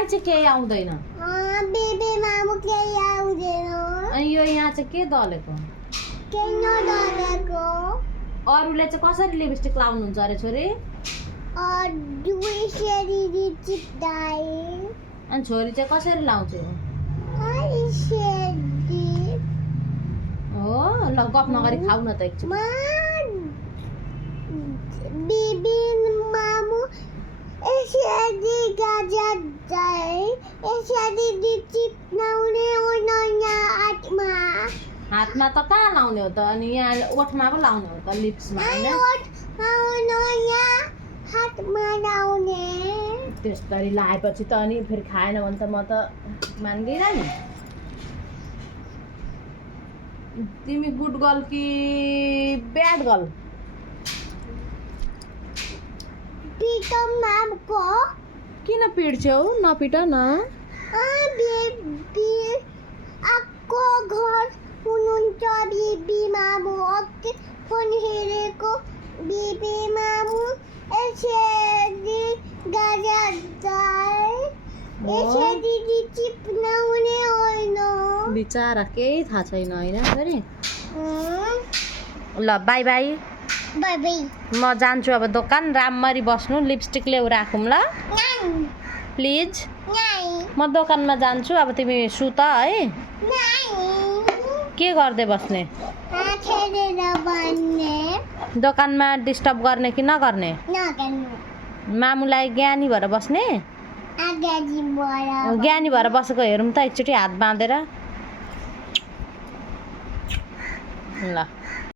मामुलाई चाहिँ केही आउँदैन बेबी मामु केही आउँदैन अनि यो यहाँ चाहिँ के दलेको केही नडरेको अरूले चाहिँ कसरी लिपस्टिक लाउनुहुन्छ अरे छोरी दुई सेरी चिप्दाई अनि छोरी चाहिँ कसरी लाउँछ हो ल गफ नगरी खाऊ न त एकछिन बेबी मामु यसरी गाजाई यसरी चिप्नाउने होइन हातमा त कहाँ लाउने हो त अनि यहाँ ओठमा पो लाउने हो त लिप्समा हैन हातमा लाउने त्यसरी लाएपछि त अनि फेरि खाएन भने त म त मान्दिनँ नि तिमी गुड गर्ल कि ब्याड गर्ल पिटो मामको किन पिट्छौ नपिट न बेबी आको घर हुनुहुन्छ बेबी मामु अघि फोन हेरेको बेबी मामु यसरी गाजाई यसरी चिप्नाउने होइन बिचारा केही थाहा छैन होइन छोरी ल बाई बाई बाई बाई म जान्छु अब दोकान राम्ररी बस्नु लिपस्टिक ल्याउ राखौँ ल प्लिज म दोकानमा जान्छु अब तिमी सुत है के गर्दै बस्ने दोकानमा डिस्टर्ब गर्ने कि नगर्ने मामुलाई ज्ञानी भएर बस्ने ज्ञानी भएर बसेको हेरौँ त एकचोटि हात बाँधेर ल